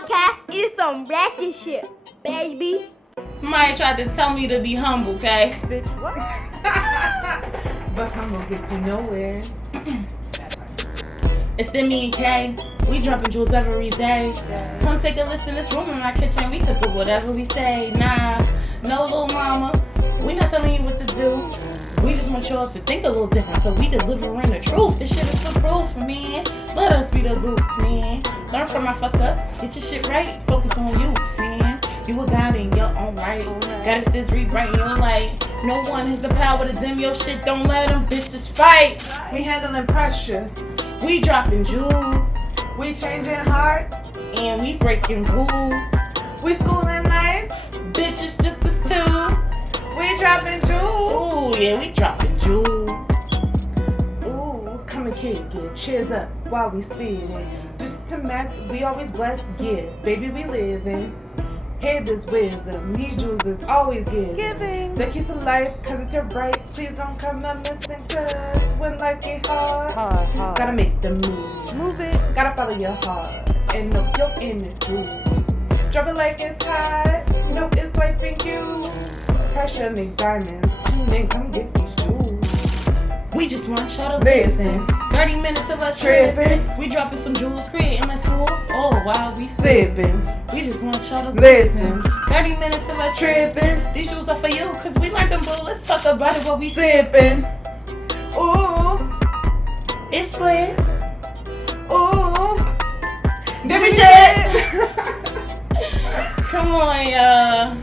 podcast is some ratchet shit, baby. Somebody tried to tell me to be humble, okay? Bitch, what? But humble gets you nowhere. It's Demi and Kay. We dropping jewels every day. Come take a listen. This room in my kitchen. We cook with whatever we say. Nah, no little mama. We not telling you what to do. We just want y'all to think a little different, so we delivering the truth. This shit is for proof, man. Let us be the goofs, man. Learn from my fuck ups. Get your shit right. Focus on you, man. You a god in your own right. Goddesses rewriting your life. No one has the power to dim your shit. Don't let them bitches fight. We handling pressure. We dropping jewels. We changing hearts. And we breaking rules. We schooling life. Bitches just us two. We dropping jewels. Ooh, yeah, we dropping jewels. Ooh, come and kick it. Cheers up while we speeding. Just to mess, we always blessed. Yeah, baby, we living. Hear this wisdom. These jewels is always giving. The keys of life, cause it's your right. Please don't come up missing, cause when life get hard. Gotta make the move it. Gotta follow your heart. And know your inner jewels. Drop it like it's hot. Know it's life in you. Pressure makes diamonds. Tune in, come get these jewels. We just want y'all to Listen. 30 minutes of us tripping. We dropping some jewels, creating less fools. Oh, while we Sipping. We just want y'all to Listen. 30 minutes of us Tripping. These jewels are for you, cause we learned them, boo. Let's talk about it, what we Sipping. Ooh. It's split. Ooh. Give me shit. Come on, y'all.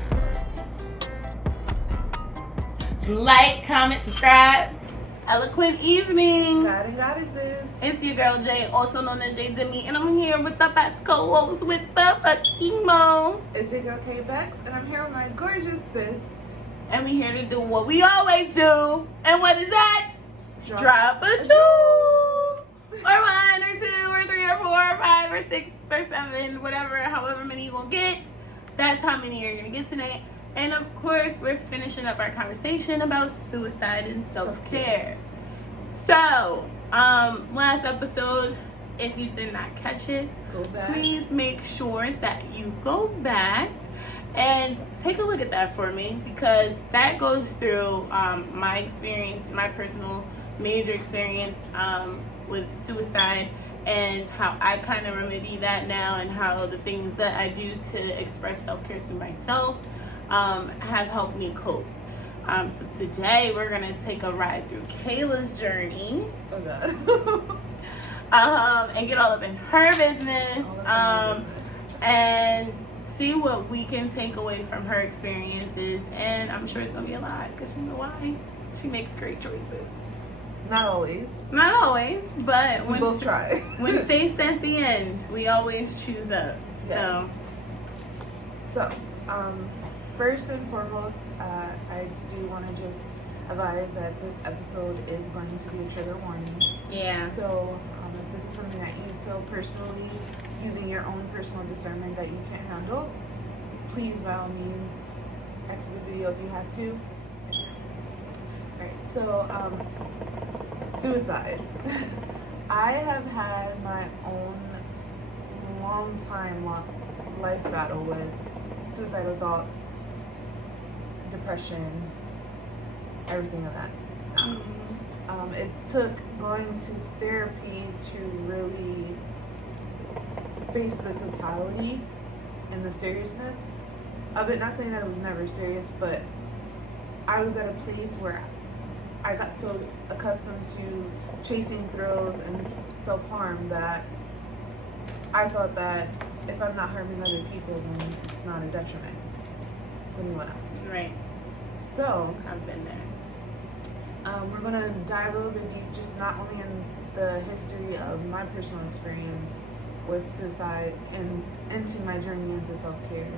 Like, comment, subscribe. Eloquent evening. God and goddesses. It's your girl Jay, also known as Jay Demi, and I'm here with the best co-host with the fucking most. It's your girl K Bex, and I'm here with my gorgeous sis. And we here to do what we always do. And what is that? Drop a jewel. Or one, or two, or three, or four, or five, or six, or seven, whatever, however many you gonna get. That's how many you're gonna get tonight. And of course, we're finishing up our conversation about suicide and self-care. So, last episode, if you did not catch it, Go back. please make sure that you go back and take a look at that for me, because that goes through my experience, my personal major experience with suicide, and how I kind of remedy that now, and how the things that I do to express self-care to myself have helped me cope. So today we're gonna take a ride through Kayla's journey. Oh God. And get all up in her business. And see what we can take away from her experiences. And I'm sure it's gonna be a lot, because you know why? She makes great choices. Not always. Not always, but We both try. when faced at the end, we always choose up. Yes. So, first and foremost, I do want to just advise that this episode is going to be a trigger warning. Yeah. So, if this is something that you feel personally, using your own personal discernment, that you can't handle, please, by all means, exit the video if you have to. Alright, so, suicide. I have had my own long life battle with suicidal thoughts, depression, everything of that. It took going to therapy to really face the totality and the seriousness of it. Not saying that it was never serious, but I was at a place where I got so accustomed to chasing thrills and self-harm that I thought that if I'm not harming other people, then it's not a detriment to anyone else. Right. So, I've been there. we're going to dive a little bit deep, just not only in the history of my personal experience with suicide and into my journey into self-care,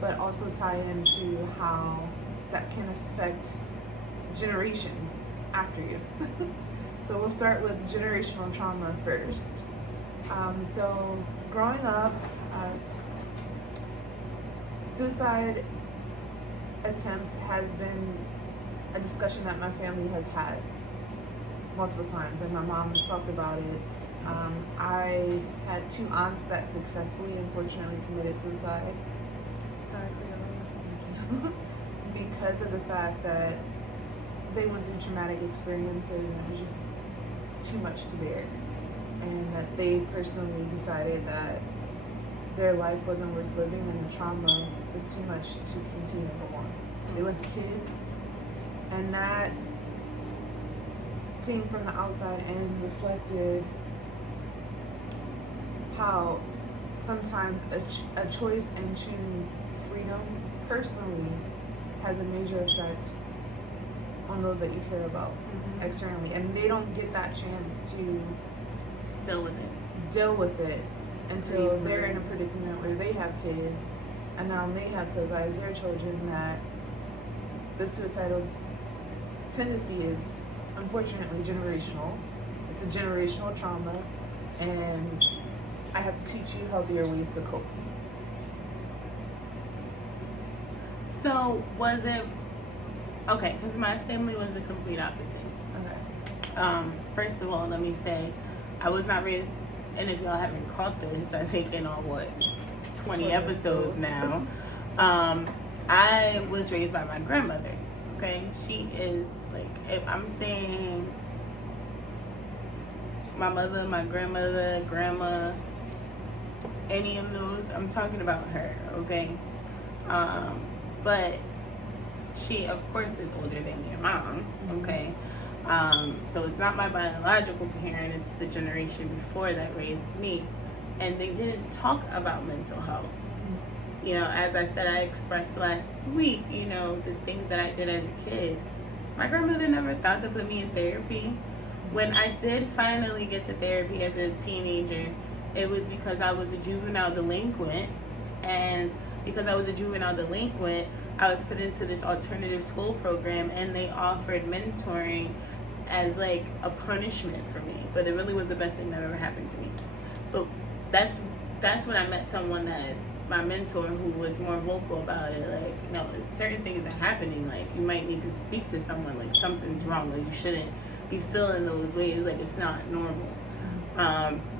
but also tie into how that can affect generations after you. So we'll start with generational trauma first. So growing up, suicide attempts has been a discussion that my family has had multiple times, and my mom has talked about it I had 2 aunts that successfully, unfortunately, committed suicide. Sorry for your loss. Because of the fact that they went through traumatic experiences and it was just too much to bear. And that they personally decided that their life wasn't worth living and the trauma was too much to continue to go on. They left kids, and that, seen from the outside and reflected how sometimes a choice in choosing freedom personally has a major effect on those that you care about externally, and they don't get that chance to deal with it until they're in a predicament where they have kids, and now they have to advise their children that the suicidal tendency is unfortunately generational. It's a generational trauma, and I have to teach you healthier ways to cope. So was it okay? Because my family was the complete opposite. Okay. First of all, let me say, I was not raised, and if y'all haven't caught this, I think in all 20 episodes now. I was raised by my grandmother. Okay, she is like, if I'm saying my mother, my grandmother, grandma, any of those, I'm talking about her. Okay, but she, of course, is older than your mom. Okay. So it's not my biological parent, it's the generation before that raised me. And they didn't talk about mental health. You know, as I said, I expressed last week, you know, the things that I did as a kid. My grandmother never thought to put me in therapy. When I did finally get to therapy as a teenager, it was because I was a juvenile delinquent. And because I was a juvenile delinquent, I was put into this alternative school program, and they offered mentoring as like a punishment for me, but it really was the best thing that ever happened to me. But that's when I met someone, that my mentor, who was more vocal about it. Like, no, certain things are happening. Like, you might need to speak to someone. Like, something's wrong. Like, you shouldn't be feeling those ways. Like, it's not normal.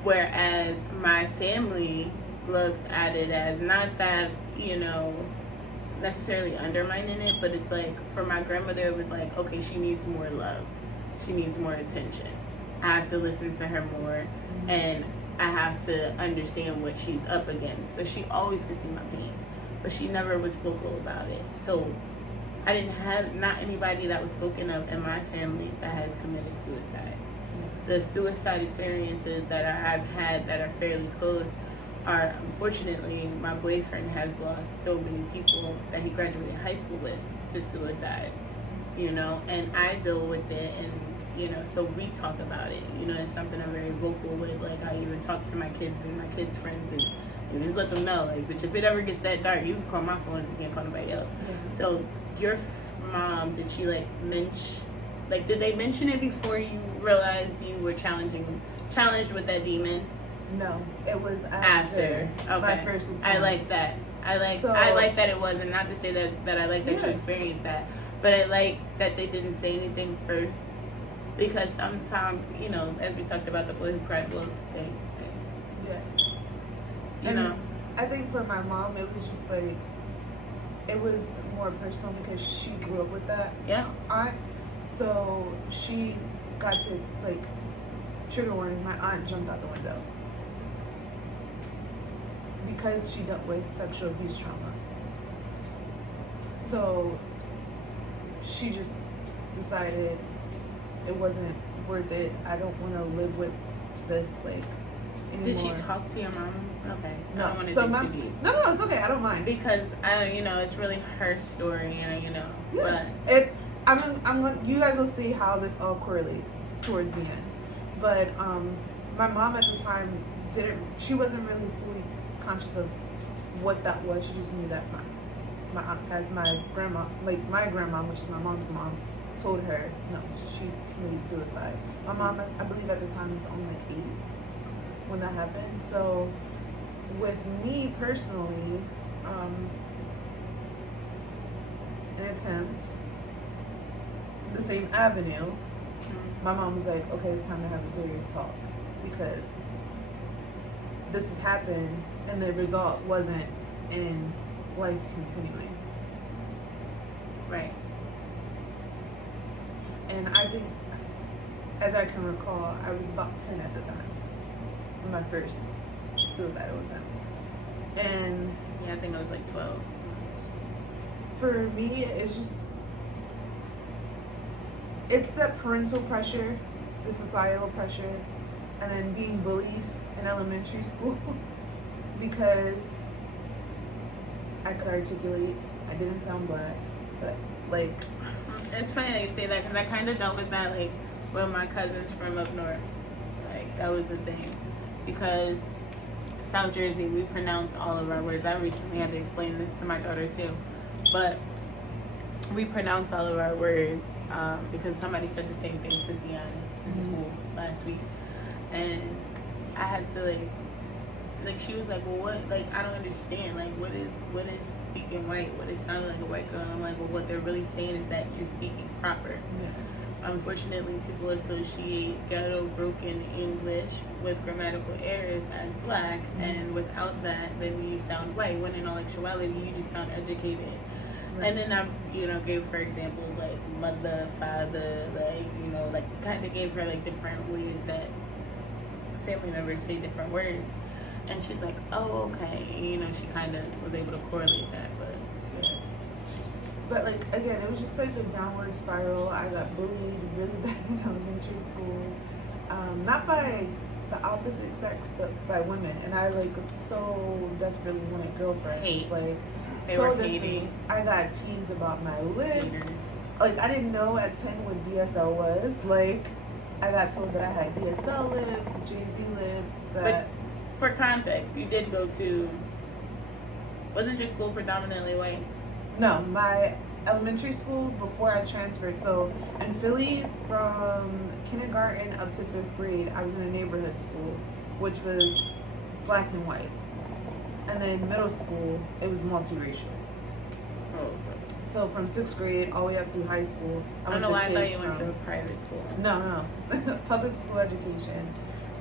Whereas my family looked at it as not that, you know, necessarily undermining it, but it's like, for my grandmother, it was like, okay, she needs more love. She needs more attention. I have to listen to her more, and I have to understand what she's up against. So she always could see my pain, but she never was vocal about it. So I didn't have, not anybody that was spoken of in my family that has committed suicide. The suicide experiences that I've had that are fairly close are, unfortunately, my boyfriend has lost so many people that he graduated high school with to suicide, you know, and I deal with it, and, you know, so we talk about it. You know, it's something I'm very vocal with. Like, I even talk to my kids and my kids' friends, and just let them know, like, bitch, if it ever gets that dark, you can call my phone if you can't call nobody else. Mm-hmm. So your mom, did she, like, did they mention it before you realized you were challenged with that demon? No, it was after okay. my first attempt. I like that. I like that it was, and not to say that I like that you experienced that, but I like that they didn't say anything first, because sometimes, you know, as we talked about the boy who cried wolf thing. Yeah. You know. I think for my mom, it was just like, it was more personal because she grew up with that aunt, so she got to, like, trigger warning, my aunt jumped out the window because she dealt with sexual abuse trauma. So she just decided it wasn't worth it. I don't want to live with this, like, anymore. Did she talk to your mom? Okay. No. I don't want to So dig too deep. No, it's okay. I don't mind. Because you know, it's really her story, and you know. Yeah. But you guys will see how this all correlates towards the end. But my mom at the time she wasn't really fully conscious of what that was. She just knew that my aunt, as my grandma, like my grandma, which is my mom's mom, told her, no, she committed suicide. My mom, I believe at the time, was only like 8 when that happened. So with me personally, an attempt, the same avenue, my mom was like, okay, it's time to have a serious talk. because this has happened and the result wasn't in life continuing. Right. And I think, as I can recall, I was about 10 at the time when my first suicidal attempt. And Yeah, I think I was like 12. for me, it's that parental pressure, the societal pressure, and then being bullied in elementary school because I could articulate, I didn't sound black, but like... It's funny that you say that because I kind of dealt with that like with my cousins from up north. Like that was the thing because South Jersey, we pronounce all of our words. I recently had to explain this to my daughter too, but we pronounce all of our words because somebody said the same thing to Zion in school last week, and I had to like she was like, well, what, like I don't understand, like what is speaking white, what is sounding like a white girl, and I'm like, well, what they're really saying is that you're speaking proper. Yeah. Unfortunately, people associate ghetto broken English with grammatical errors as black, and without that, then you sound white, when in all actuality, you just sound educated. Right. And then I, gave her examples like mother, father, like kind of gave her like different ways that family members say different words. And she's like, oh, okay. She kind of was able to correlate that, but yeah. But like again, it was just like the downward spiral. I got bullied really bad in elementary school, not by the opposite sex, but by women. And I like so desperately wanted girlfriends. Hate. Like they so were desperately. hating. I got teased about my lips. Fingers. Like I didn't know at 10 what DSL was. Like I got told that I had DSL lips, Jay-Z lips. That. For context, you did go to, wasn't your school predominantly white? No, my elementary school before I transferred. So in Philly, from kindergarten up to 5th grade, I was in a neighborhood school, which was black and white. And then middle school, it was multiracial. Oh. So from 6th grade all the way up through high school, I don't know why I thought you went to a private school. No. Public school education.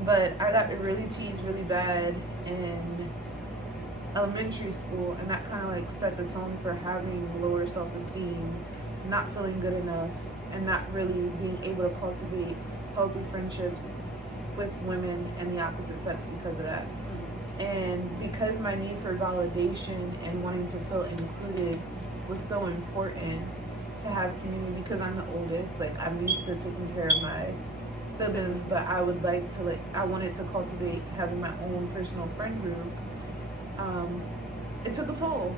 But I got really teased really bad in elementary school, and that kind of like set the tone for having lower self-esteem, not feeling good enough, and not really being able to cultivate healthy friendships with women and the opposite sex because of that. And because my need for validation and wanting to feel included was so important to have community, because I'm the oldest, like I'm used to taking care of my siblings, but I would like to I wanted to cultivate having my own personal friend group. It took a toll,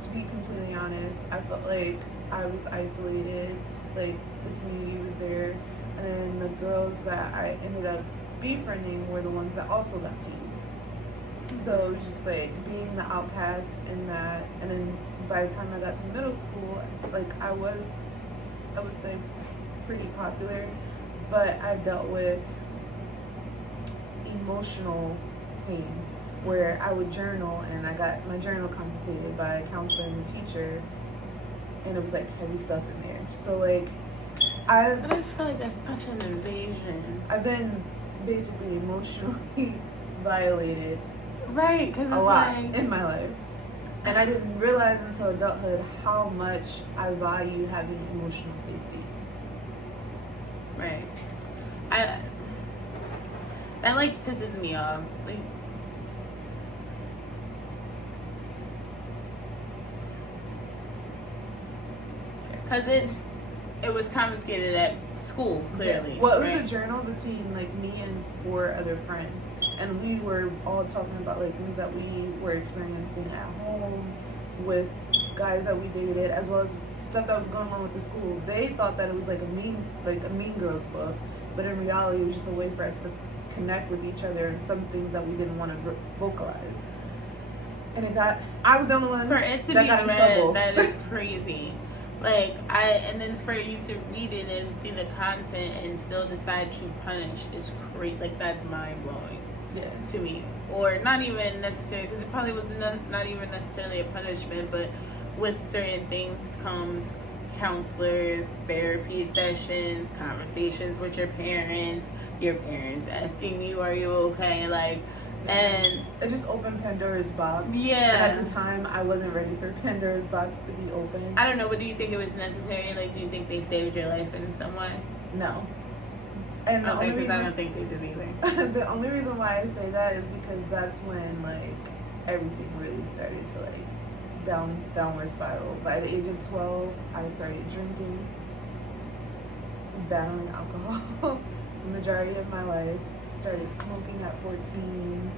to be completely honest. I felt like I was isolated, like the community was there, and then the girls that I ended up befriending were the ones that also got teased. So just like being the outcast in that, and then by the time I got to middle school, like I would say pretty popular, but I dealt with emotional pain where I would journal, and I got my journal confiscated by a counselor and a teacher, and it was like heavy stuff in there. So like I just feel like that's such an invasion. I've been basically emotionally violated, right? Because a lot in my life, and I didn't realize until adulthood how much I value having emotional safety. Right. That like pisses me off. Like, because it was confiscated at school, clearly. Yeah. Well, it was right? a journal between like me and 4 other friends, and we were all talking about like things that we were experiencing at home with guys that we dated, as well as stuff that was going on with the school. They thought that it was like a mean girls book, but in reality, it was just a way for us to connect with each other and some things that we didn't want to vocalize. And I was the only one for it to that be got in read. trouble. That is crazy. Like and then for you to read it and see the content and still decide to punish is crazy. Like that's mind blowing. Yeah. To me, or not even necessarily, because it probably was not even necessarily a punishment, but with certain things comes counselors, therapy sessions, conversations with your parents, your parents asking you, are you okay? Like, and it just opened Pandora's box. Yeah. And at the time, I wasn't ready for Pandora's box to be open. I don't know, but do you think it was necessary? Like, do you think they saved your life in some way? No. And the only reason, I don't think they did either. The only reason why I say that is because that's when, like, everything really started to, like, downward spiral. By the age of 12, I started drinking, battling alcohol the majority of my life, started smoking at 14.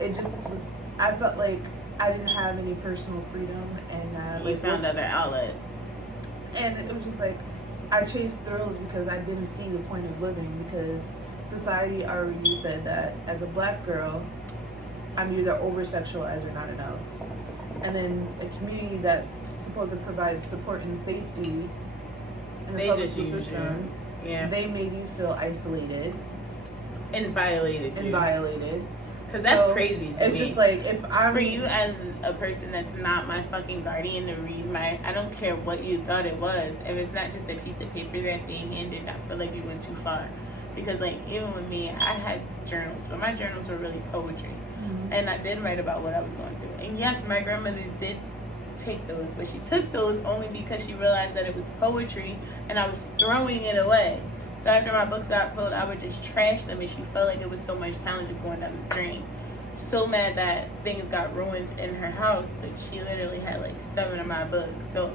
It just was, I felt like I didn't have any personal freedom, and you found other outlets. And it was just like, I chased thrills because I didn't see the point of living, because society already said that as a black girl, I'm either over-sexualized or not enough. And then a community that's supposed to provide support and safety in the public school system, they made you feel isolated. And violated. Because that's crazy to me. It's just like, if I'm... For you as a person that's not my fucking guardian to read I don't care what you thought it was. If it's not just a piece of paper that's being handed, I feel like you went too far. Because, like, even with me, I had journals, but my journals were really poetry. Mm-hmm. And I did write about what I was going through. And yes, my grandmother did take those, but she took those only because she realized that it was poetry and I was throwing it away. So after my books got filled, I would just trash them, and she felt like it was so much talent just going down the drain. So mad that things got ruined in her house, but she literally had like 7 of my books. So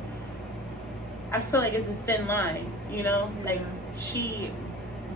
I feel like it's a thin line, you know? Like, she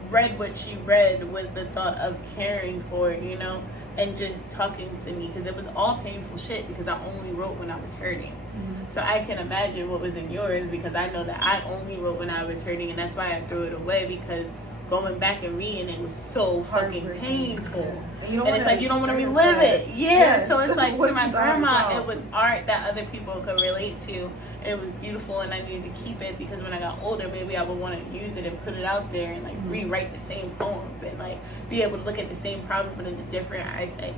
read what she read with the thought of caring for it, you know? And just talking to me, because it was all painful shit, because I only wrote when I was hurting. Mm-hmm. So I can imagine what was in yours, because I know that I only wrote when I was hurting, and that's why I threw it away, because going back and reading it was so fucking painful. And it's like, you don't want to relive it. Yeah. So it's like, to my grandma, it was art that other people could relate to. It was beautiful, and I needed to keep it, because when I got older, maybe I would want to use it and put it out there and, like, rewrite the same poems and, like, be able to look at the same problem but in a different eyesight.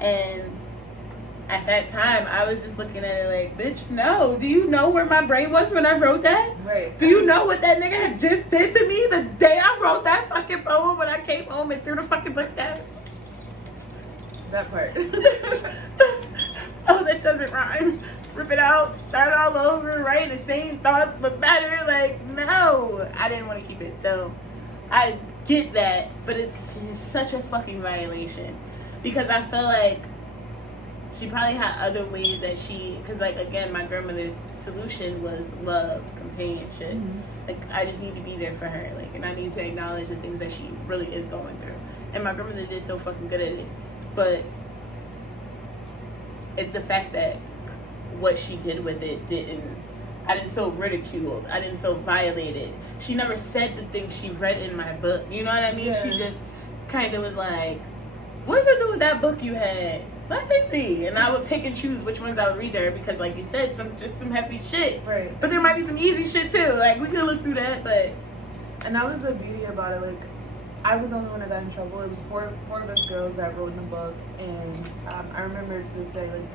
And at that time, I was just looking at it like, bitch, no. Do you know where my brain was when I wrote that? Right. Do you know what that nigga had just did to me the day I wrote that fucking poem when I came home and threw the fucking book down? That part. Oh, that doesn't rhyme. Rip it out, start all over, write the same thoughts but better. Like, no. I didn't want to keep it. So I get that, but it's such a fucking violation. Because I feel like she probably had other ways that because, like, again, my grandmother's solution was love, companionship. Mm-hmm. Like, I just need to be there for her. Like, and I need to acknowledge the things that she really is going through. And my grandmother did so fucking good at it. But it's the fact that what she did with it I didn't feel ridiculed. I didn't feel violated. She never said the things she read in my book. You know what I mean? Yeah. She just kind of was like, what did you do with that book you had? Let me see. And I would pick and choose which ones I would read there, because, like you said, some heavy shit. Right. But there might be some easy shit too. Like, we could look through that, but... And that was the beauty about it. Like, I was the only one that got in trouble. It was four of us girls that wrote in the book, and I remember to this day, like,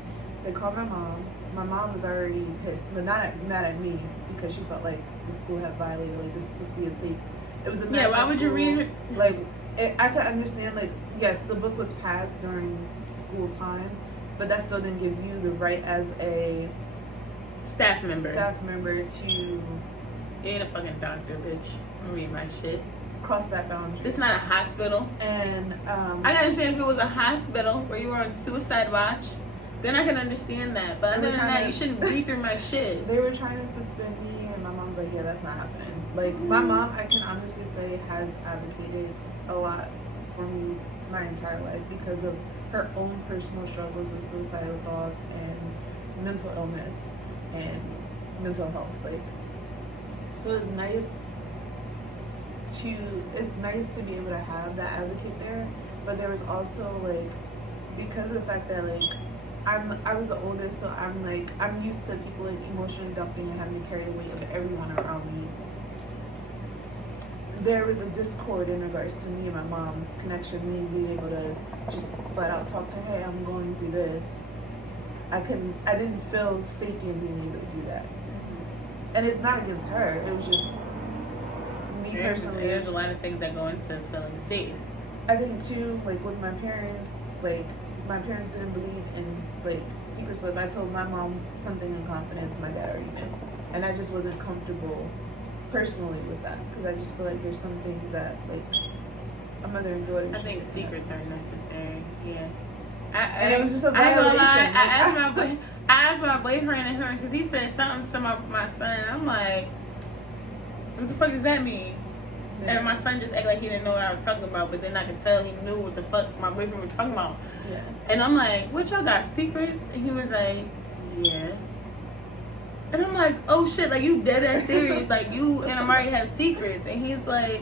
they called my mom. My mom was already pissed, but mad at me, because she felt like the school had violated. Like, this was supposed to be a safe. It was a why would you read it? Like, I could understand. Like, yes, the book was passed during school time, but that still didn't give you the right as a staff member to. You ain't a fucking doctor, bitch. I'm read my shit. Cross that boundary. It's not a hospital. And I can understand if it was a hospital where you were on suicide watch. Then I can understand that. But other than that, you shouldn't read through my shit. They were trying to suspend me, and my mom's like, yeah, that's not happening. Like, my mom, I can honestly say, has advocated a lot for me my entire life because of her own personal struggles with suicidal thoughts and mental illness and mental health. Like, so it's nice to be able to have that advocate there, but there was also, like, because of the fact that, like, I was the oldest, so I'm used to people, like, emotionally dumping and having to carry the weight of everyone around me. There was a discord in regards to me and my mom's connection, me being able to just flat out talk to her, hey, I'm going through this. I didn't feel safety in being able to do that. And it's not against her, it was just me me personally, there's a lot of things that go into feeling safe. I think too, like with my parents, like my parents didn't believe in like secrets. So if I told my mom something in confidence, my dad already knew, and I just wasn't comfortable personally with that because I just feel like there's some things that like a mother and daughter. I think secrets are necessary. Yeah. And it was just a I ain't gonna violation. lie. I asked my boyfriend and her because he said something to my son, and I'm like, what the fuck does that mean? Yeah. And my son just acted like he didn't know what I was talking about, but then I could tell he knew what the fuck my boyfriend was talking about. Yeah. And I'm like, what, y'all got secrets? And he was like, yeah. And I'm like, oh shit, like you dead ass serious. Like you and Amari have secrets. And he's like,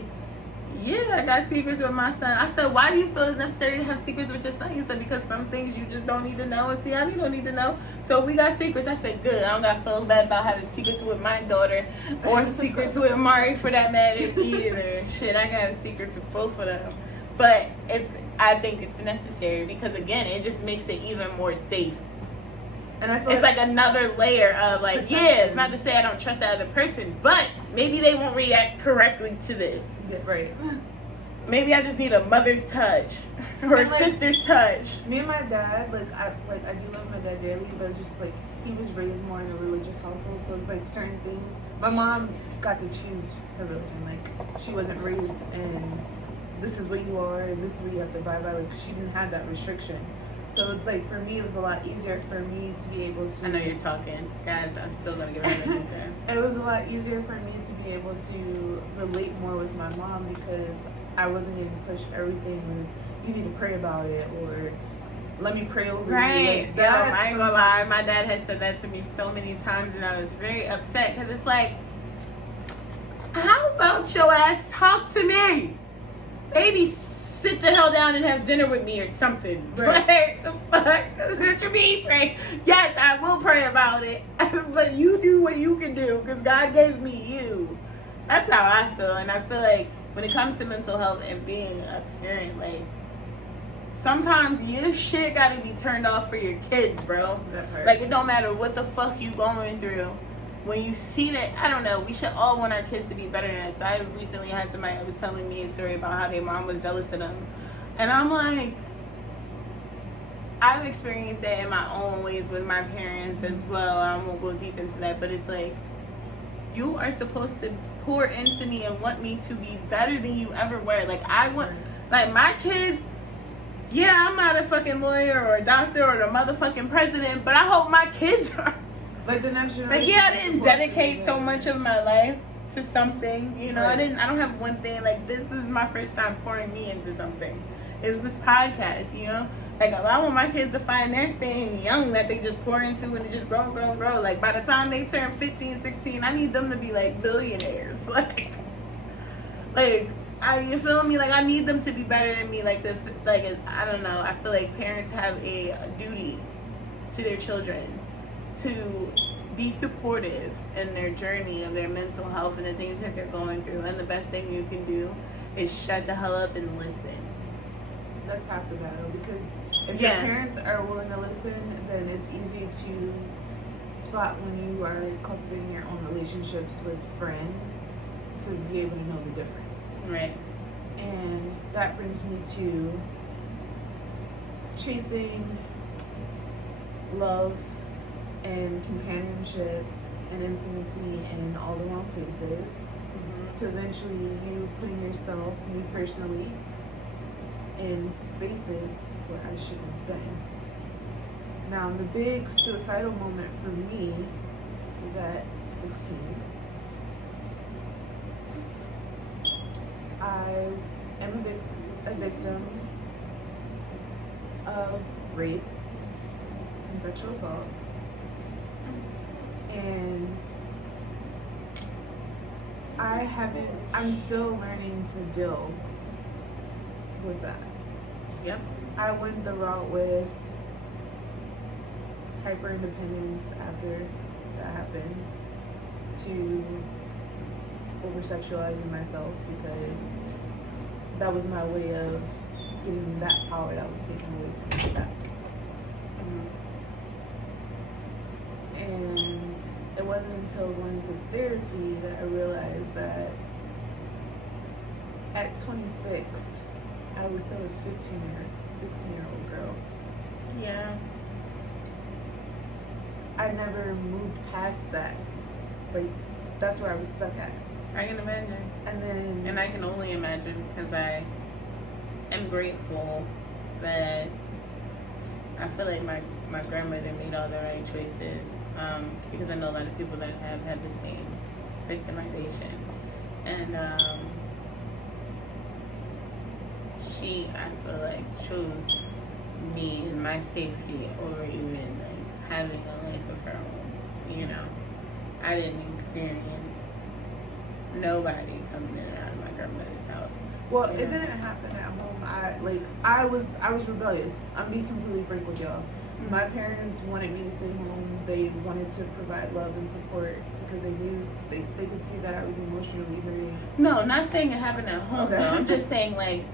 yeah, I got secrets with my son. I said, why do you feel it's necessary to have secrets with your son? He said, because some things you just don't need to know. And see, I don't need to know. So we got secrets. I said, good. I don't got to feel bad about having secrets with my daughter or secrets with Amari for that matter either. Shit, I can have secrets with both of them. But I think it's necessary because, again, it just makes it even more safe. And I feel it's like another layer of like, yeah, it's not to say I don't trust that other person, but maybe they won't react correctly to this. Yeah, right. Maybe I just need a mother's touch or a sister's touch. Me and my dad, I do love my dad dearly, but just like he was raised more in a religious household, so it's like certain things. My mom got to choose her religion. Like she wasn't raised in this is what you are and this is what you have to abide by. Like she didn't have that restriction. So it's like for me, it was a lot easier for me to be able to. I know you're talking, guys. I'm still gonna give it a It was a lot easier for me to be able to relate more with my mom because I wasn't getting pushed. Everything was you need to pray about it or let me pray over right. you. Like that, I ain't gonna lie. My dad has said that to me so many times, and I was very upset because it's like, how about your ass talk to me, baby? Sit the hell down and have dinner with me or something. Right. The fuck? That's what you mean, pray. Yes, I will pray about it. But you do what you can do because God gave me you. That's how I feel. And I feel like when it comes to mental health and being a parent, like, sometimes your shit got to be turned off for your kids, bro. Like, it don't matter what the fuck you going through. When you see that, I don't know, we should all want our kids to be better than us. I recently had somebody that was telling me a story about how their mom was jealous of them. And I'm like, I've experienced that in my own ways with my parents as well. I won't go deep into that, but it's like, you are supposed to pour into me and want me to be better than you ever were. Like, I want, like, my kids, yeah, I'm not a fucking lawyer or a doctor or the motherfucking president, but I hope my kids are. Like the next generation. Like, yeah, I didn't dedicate so much of my life to something, you know. Right. I don't have one thing. Like, this is my first time pouring me into something. It's this podcast, you know. Like, I want my kids to find their thing young that they just pour into and it just grow and grow and grow. Like, by the time they turn 15, 16, I need them to be like billionaires. You feel me? Like, I need them to be better than me. Like, I don't know. I feel like parents have a duty to their children to be supportive in their journey of their mental health and the things that they're going through. And the best thing you can do is shut the hell up and listen. That's half the battle because if your parents are willing to listen, then it's easy to spot when you are cultivating your own relationships with friends to be able to know the difference. Right. And that brings me to chasing love and companionship and intimacy in all the wrong places, to eventually you putting yourself, me personally, in spaces where I shouldn't have been. Now, the big suicidal moment for me was at 16. I am a victim of rape and sexual assault. And I'm still learning to deal with that. Yep. I went the route with hyper independence after that happened to over sexualizing myself because that was my way of getting that power that was taken away from me back. And it wasn't until going to therapy that I realized that at 26, I was still a 16-year-old girl. Yeah. I never moved past that. Like, that's where I was stuck at. I can imagine. And I can only imagine because I am grateful that I feel like my grandmother made all the right choices, because I know a lot of people that have had the same victimization. And she, I feel like, chose me and my safety over even like having a life of her own. You know, I didn't experience nobody coming in and out of my grandmother's house. well, it didn't happen at home. I was rebellious. I'm being completely frank with y'all. Mm-hmm. My parents wanted me to stay home. They wanted to provide love and support because they knew they could see that I was emotionally hurting. No, not saying it happened at home. Okay. Though. I'm just saying like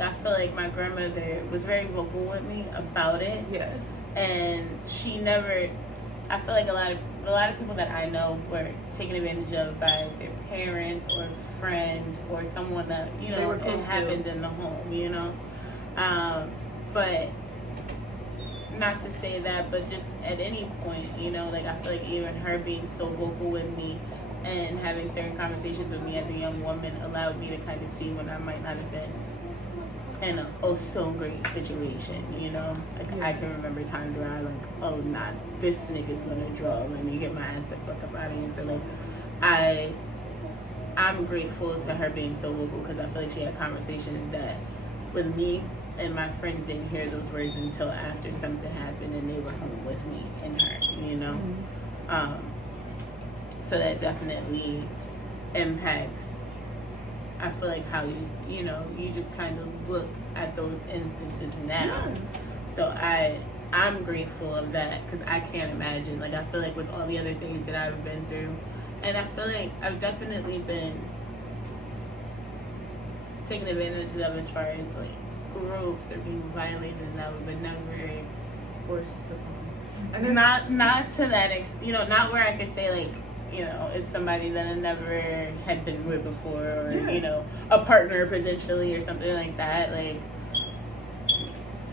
I feel like my grandmother was very vocal with me about it. Yeah. And she never. I feel like a lot of people that I know were taken advantage of by their parents or a friend or someone that They were close it happened in the home. But not to say that, but just at any point, like I feel like even her being so vocal with me and having certain conversations with me as a young woman allowed me to kind of see when I might not have been in a so great situation, I can remember times where I like, oh nah, this nigga's gonna draw, let me get my ass the fuck up out of here. So like I'm grateful to her being so vocal because I feel like she had conversations that with me and my friends didn't hear those words until after something happened and they were home with me and her, Mm-hmm. So that definitely impacts, I feel like how you just kind of look at those instances now. Yeah. So I'm grateful of that because I can't imagine. Like I feel like with all the other things that I've been through, and I feel like I've definitely been taken advantage of as far as like groups or being violated and that, but never Forced upon. and not to that not where I could say like it's somebody that I never had been with before or a partner potentially or something like that, like,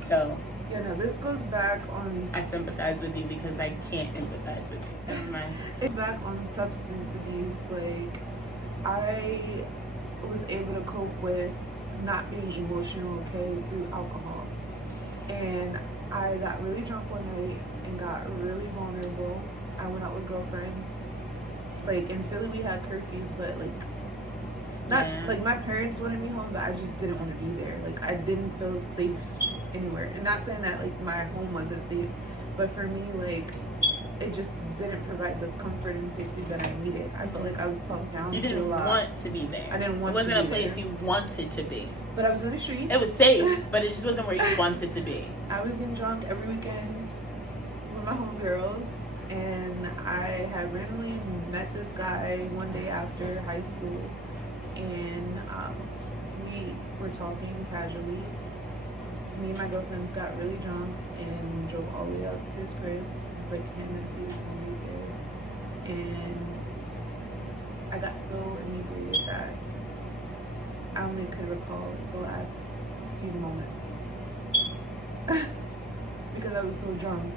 so Yeah, no, this goes back on. I sympathize with you because I can't empathize with you. Never mind. It's back on substance abuse. Like, I was able to cope with not being emotional okay through alcohol, and I got really drunk one night and got really vulnerable. I went out with girlfriends. Like in Philly, we had curfews, but like my parents wanted me home, but I just didn't want to be there. Like I didn't feel safe anywhere. And not saying that like my home wasn't safe, but for me, like it just didn't provide the comfort and safety that I needed. I felt like I was talked down to a lot. You didn't want to be there. I didn't want to be there. It wasn't a place there. you wanted to be. But I was in the streets. It was safe, but it just wasn't where you wanted to be. I was getting drunk every weekend with my homegirls, and I had randomly met this guy one day after high school, and we were talking casually. Me and my girlfriends got really drunk and drove all the way up to his crib. It was like him and a few homies there, and I got so inebriated that I only could recall the last few moments because I was so drunk.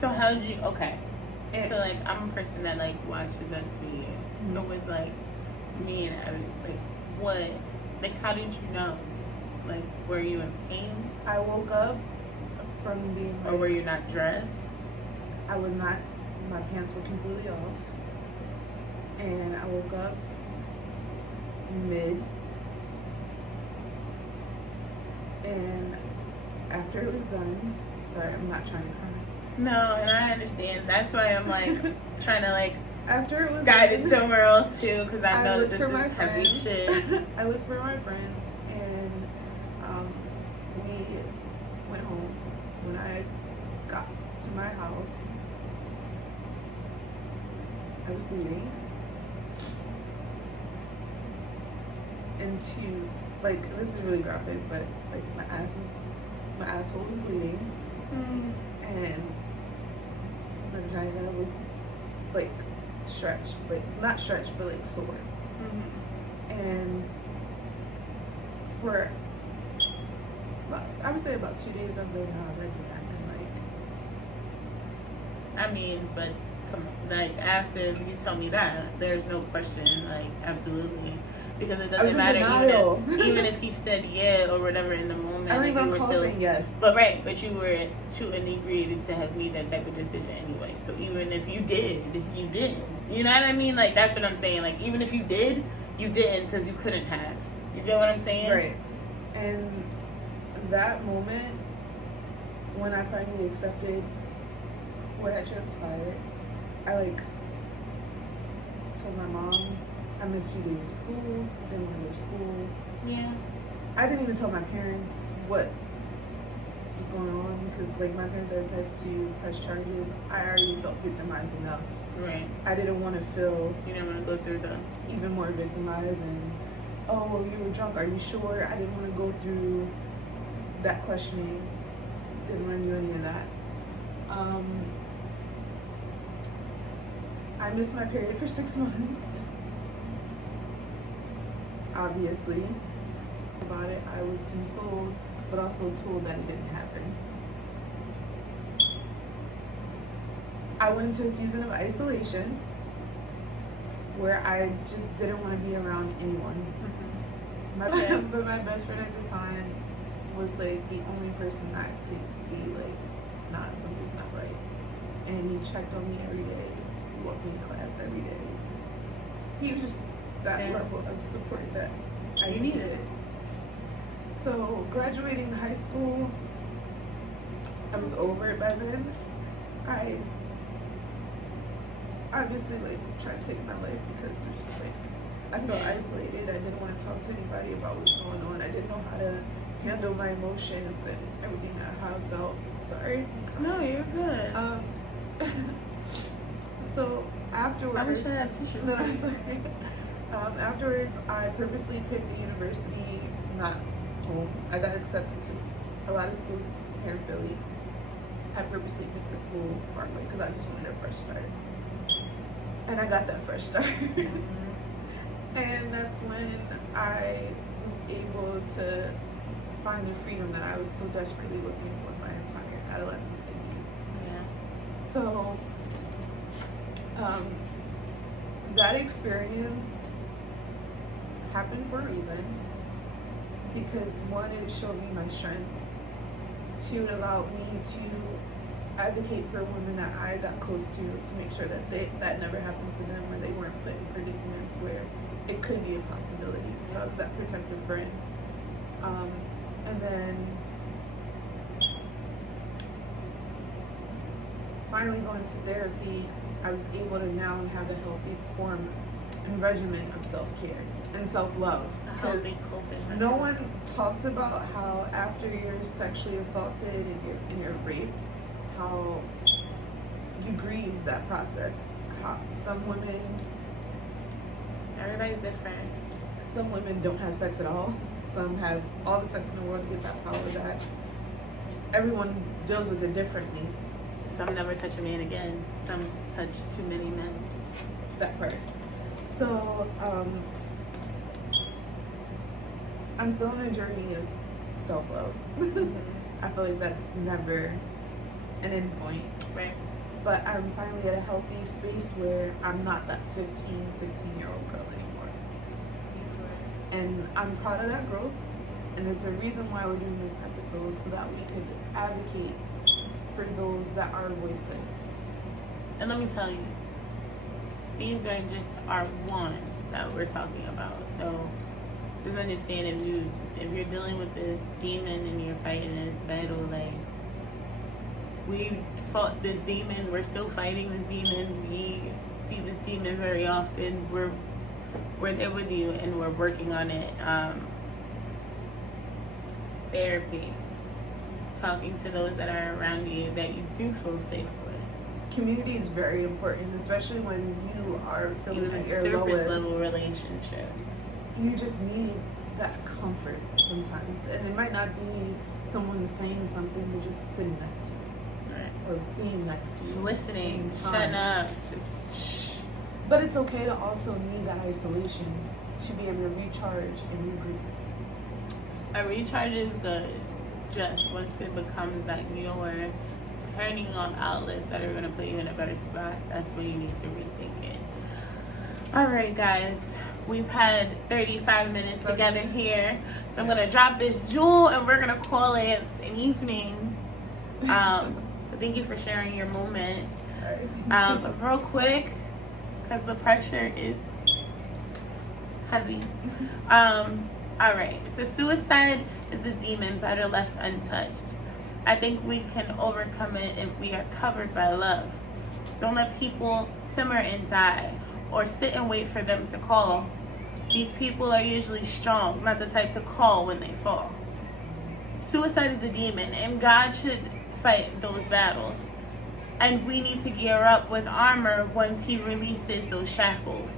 So how did you? Okay. And So like I'm a person that like watches SVU. So with like me and like what, like how did you know? Like were you in pain I woke up from being like, or were you not dressed? I was not. My pants were completely off, and I woke up mid, and after it was done, sorry, I'm not trying to cry. No, and I understand. That's why I'm like trying to like After it was dive done, in somewhere else too, because I know that looked this for my is heavy friends. shit. I looked for my friends, and we went home. When I got to my house, I was bleeding. And like, this is really graphic, but like my asshole was bleeding, and my vagina was like stretched, like not stretched, but like sore. And for, I would say about 2 days, I was like, no, that didn't happen. I mean, but come on, like after you tell me that, there's no question, like absolutely, because it doesn't matter even if you said yeah or whatever in the moment. I don't like, even you were recall still saying yes. but you were too inebriated to have made that type of decision anyway. So even if you did, you didn't. You know what I mean? Like that's what I'm saying. Like even if you did, you didn't because you couldn't have. You get what I'm saying? Right. And that moment when I finally accepted what had transpired, I told my mom I missed a few days of school, didn't want to go to school. Yeah. I didn't even tell my parents what was going on because my parents are the type to press charges. I already felt victimized enough. Right. I didn't want to feel. You didn't want to go through the even more victimized and well, you were drunk. Are you sure? I didn't want to go through that questioning. Didn't want to do any of that. I missed my period for 6 months. Obviously, about it, I was consoled, but also told that it didn't happen. I went into a season of isolation where I just didn't want to be around anyone. But my best friend at the time was the only person that could see nah, something's not right. And he checked on me every day, walked me to class every day. He was just that level of support that I needed. So graduating high school, I was over it by then. I obviously tried to take my life because it was just I felt isolated. I didn't want to talk to anybody about what was going on. I didn't know how to handle my emotions and everything how I felt. Sorry. No, you're good. So afterwards, I wish I had tissue. No, it's okay. Afterwards, I purposely picked a university, not home. I got accepted to a lot of schools here in Philly. I purposely picked the school Parkway because I just wanted a fresh start. And I got that fresh start. And that's when I was able to find the freedom that I was so desperately looking for my entire adolescence and youth. Yeah. So, that experience happened for a reason. Because one, it showed me my strength. Two, it allowed me to advocate for women that I got close to make sure that that never happened to them, or they weren't put in predicaments where it could be a possibility. So I was that protective friend. And then finally going to therapy, I was able to now have a healthy form and regimen of self-care and self-love. Because no one talks about how after you're sexually assaulted and you're raped, how you grieve that process. How some women, everybody's different. Some women don't have sex at all. Some have all the sex in the world to get that power back. Everyone deals with it differently. Some never touch a man again. Some touch too many men. That part. So, I'm still on a journey of self-love. I feel like that's never an end point. Right. But I'm finally at a healthy space where I'm not that 15, 16-year-old girl anymore. And I'm proud of that growth. And it's a reason why we're doing this episode, so that we could advocate for those that are voiceless. And let me tell you, these are just our one that we're talking about. So just understand, if you're dealing with this demon and you're fighting this battle, we fought this demon, we're still fighting this demon, we see this demon very often, we're there with you and we're working on it. Therapy, talking to those that are around you that you do feel safe with. Community is very important, especially when you are feeling Even at your surface lowest. level relationships. You just need that comfort sometimes, and it might not be someone saying something, but just sitting next to you, Right. or being next to you, Just listening, at the same shutting time. up. Just But it's okay to also need that isolation. to be able to recharge and regroup? A recharge is good. Just once it becomes like you're turning off outlets that are going to put you in a better spot, that's when you need to rethink it. All right, guys. We've had 35 minutes together here. So I'm going to drop this jewel and we're going to call it an evening. Thank you for sharing your moment. But real quick, because the pressure is heavy. All right. So suicide is a demon better left untouched. I think we can overcome it if we are covered by love. Don't let people simmer and die or sit and wait for them to call. These people are usually strong, not the type to call when they fall. Suicide is a demon, and God should fight those battles. And we need to gear up with armor once He releases those shackles.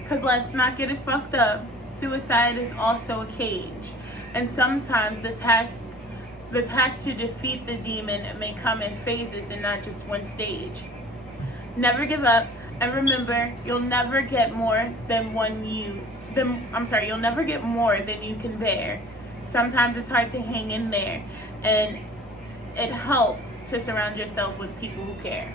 Because let's not get it fucked up. Suicide is also a cage. And sometimes the task to defeat the demon may come in phases and not just one stage. Never give up. And remember, you'll never get more than you'll never get more than you can bear. Sometimes it's hard to hang in there, and it helps to surround yourself with people who care.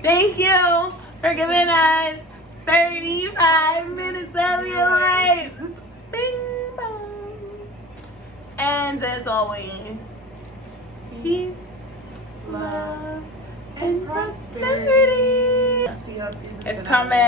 Thank you for giving us 35 minutes of your life. Bing bong. And as always, peace, love, and prosperity. See how season It's coming.